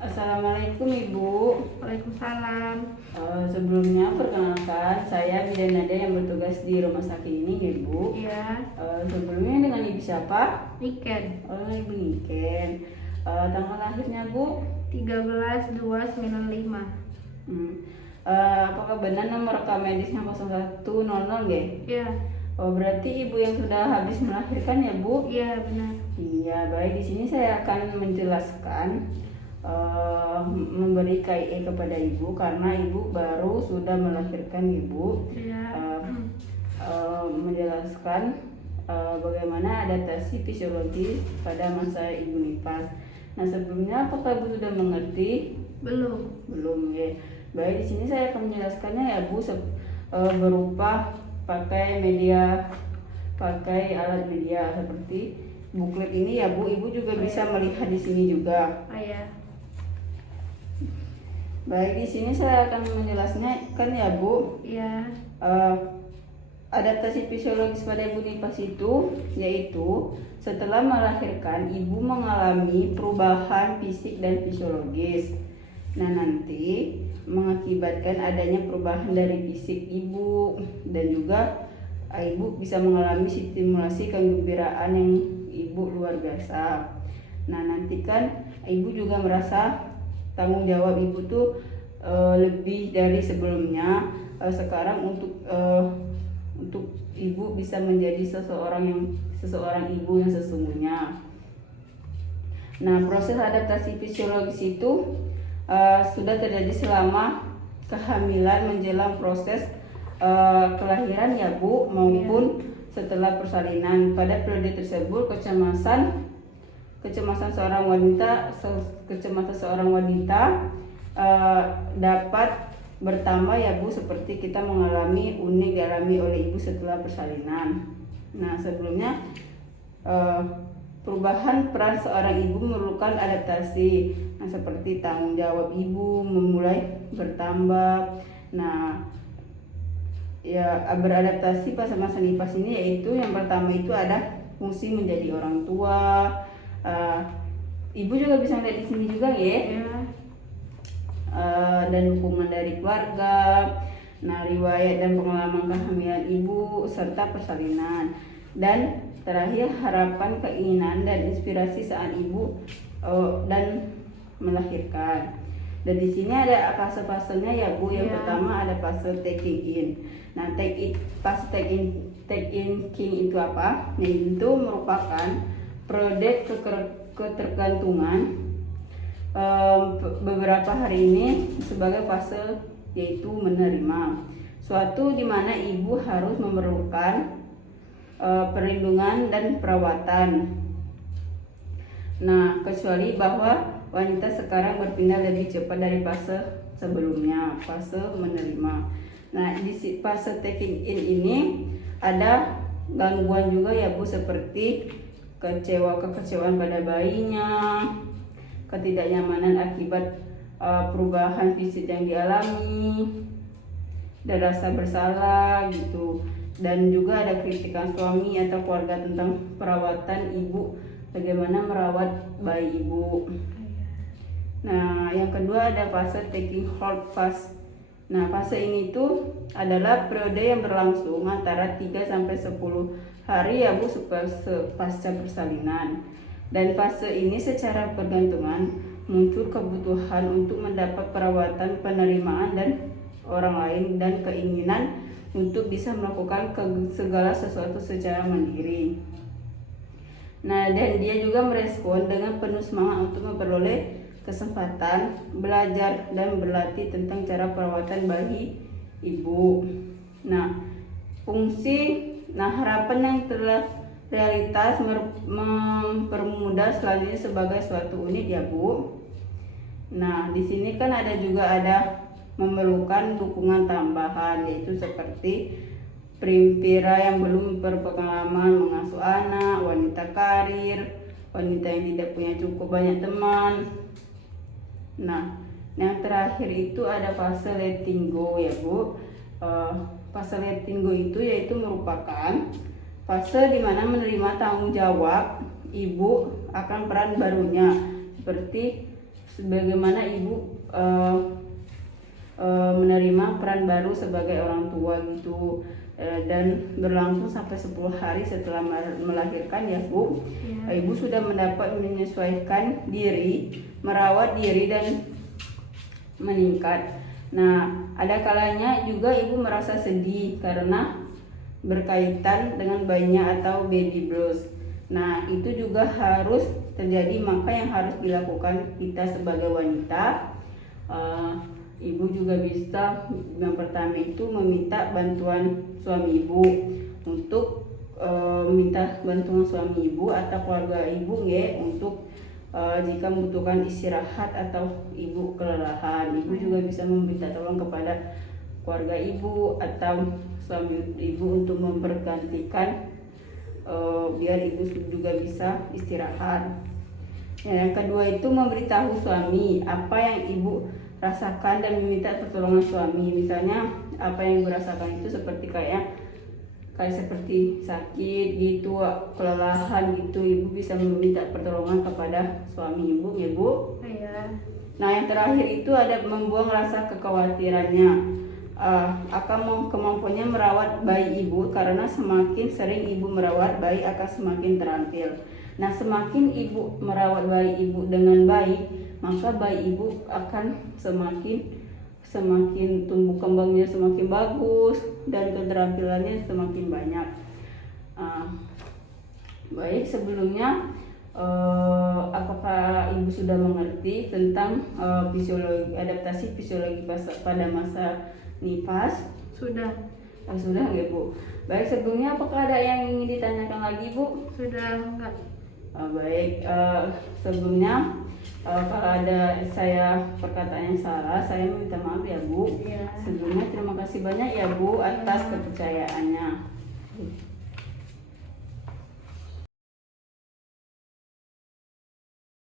Assalamualaikum Ibu. Waalaikumsalam. Sebelumnya perkenalkan saya Bidanada yang bertugas di rumah sakit ini Ibu. Iya, Sebelumnya dengan Ibu siapa? Niken. Ibu Niken. Tanggal lahirnya Bu? 13/2/95. Hmm. Apakah benar nomor rekam medisnya 0100 nggih? Iya, Berarti Ibu yang sudah habis melahirkan ya Bu? iya benar. Iya, baik. Di sini saya akan menjelaskan, memberi KIE kepada Ibu karena Ibu baru sudah melahirkan Ibu. Iya. Menjelaskan bagaimana adaptasi fisiologi pada masa Ibu nifas. Nah, sebelumnya apakah Ibu sudah mengerti? Belum. Belum ya. Baik, di sini saya akan menjelaskannya ya Bu, berupa pakai alat media seperti buklet ini ya Bu. Ibu juga bisa melihat di sini juga. Oh ya. Baik, di sini saya akan menjelaskannya kan ya Bu. Iya. Adaptasi fisiologis pada ibu nifas itu yaitu setelah melahirkan ibu mengalami perubahan fisik dan fisiologis. Nah, nanti mengakibatkan adanya perubahan dari fisik ibu dan juga ibu bisa mengalami stimulasi kegembiraan yang ibu luar biasa. Nah, nanti kan ibu juga merasa tanggung jawab ibu tuh lebih dari sebelumnya. Sekarang untuk ibu bisa menjadi seseorang ibu yang sesungguhnya. Nah, proses adaptasi fisiologis itu sudah terjadi selama kehamilan menjelang proses kelahiran ya Bu, maupun setelah persalinan. Pada periode tersebut kecemasan seorang wanita dapat bertambah ya Bu, seperti kita mengalami unik dialami oleh ibu setelah persalinan. Nah, sebelumnya perubahan peran seorang ibu memerlukan adaptasi. Nah, seperti tanggung jawab ibu memulai bertambah. Nah, ya beradaptasi pada masa nifas ini yaitu yang pertama itu ada fungsi menjadi orang tua. Ibu juga bisa lihat di sini juga ya. Iya. Dan dukungan dari keluarga. Nah, riwayat dan pengalaman kehamilan ibu serta persalinan. Dan terakhir harapan, keinginan dan inspirasi saat ibu dan melahirkan. Dan di sini ada fase-fasenya ya Bu. Yang pertama ada fase taking in. Nah, fase take in king itu apa? Nah, itu merupakan periode ketergantungan beberapa hari ini sebagai fase yaitu menerima, suatu di mana ibu harus memerlukan perlindungan dan perawatan. Nah, kecuali bahwa wanita sekarang berpindah lebih cepat dari fase sebelumnya, fase menerima. Nah, di fase taking in ini ada gangguan juga ya Bu, seperti kekecewaan pada bayinya, ketidaknyamanan akibat perubahan fisik yang dialami, dan rasa bersalah gitu. Dan juga ada kritikan suami atau keluarga tentang perawatan ibu, bagaimana merawat bayi ibu. Nah, yang kedua ada fase taking hold fase. Nah, fase ini tuh adalah periode yang berlangsung antara 3 sampai 10 hari ya Bu, pasca persalinan. Dan fase ini secara bergantungan muncul kebutuhan untuk mendapat perawatan, penerimaan dan orang lain, dan keinginan untuk bisa melakukan segala sesuatu secara mandiri. Nah, dan dia juga merespon dengan penuh semangat untuk memperoleh kesempatan belajar dan berlatih tentang cara perawatan bayi ibu. Nah, harapan yang telah realitas mempermudah selanjutnya sebagai suatu unit ya Bu. Nah, di sini kan ada memerlukan dukungan tambahan, yaitu seperti primpira yang belum berpengalaman mengasuh anak, wanita karir, wanita yang tidak punya cukup banyak teman. Nah, yang terakhir itu ada fase letting go ya Bu. Fase letting go itu yaitu merupakan fase di mana menerima tanggung jawab ibu akan peran barunya, seperti sebagaimana ibu menerima peran baru sebagai orang tua gitu, dan berlangsung sampai 10 hari setelah melahirkan ya Bu. Ya. Ibu sudah mendapat menyesuaikan diri, merawat diri dan meningkat. Nah, ada kalanya juga ibu merasa sedih karena berkaitan dengan bayinya atau baby blues. Nah, itu juga harus terjadi, maka yang harus dilakukan kita sebagai wanita, ibu juga bisa yang pertama itu meminta bantuan suami ibu untuk minta bantuan suami ibu atau keluarga ibu ya untuk jika membutuhkan istirahat atau ibu kelelahan, ibu juga bisa meminta tolong kepada keluarga ibu atau suami ibu untuk mempergantikan biar ibu juga bisa istirahat. Yang kedua itu memberitahu suami apa yang ibu rasakan dan meminta pertolongan suami. Misalnya apa yang ibu rasakan itu kayak seperti sakit gitu, kelelahan gitu, ibu bisa meminta pertolongan kepada suami ibu ya Bu. Iya. Nah, yang terakhir itu ada membuang rasa kekhawatirannya. Akan kemampuannya merawat bayi ibu, karena semakin sering ibu merawat bayi akan semakin terampil. Nah, semakin ibu merawat bayi ibu dengan baik, maka bayi ibu akan semakin tumbuh kembangnya semakin bagus dan keterampilannya semakin banyak. Baik, sebelumnya apakah ibu sudah mengerti tentang adaptasi fisiologi pada masa nifas? Sudah. Sudah ya Bu. Baik, sebelumnya apakah ada yang ingin ditanyakan lagi Bu? Sudah enggak. Baik, sebelumnya kalau ada saya perkataan yang salah, saya minta maaf ya Bu. Iya. Sebelumnya terima kasih banyak ya Bu atas kepercayaannya.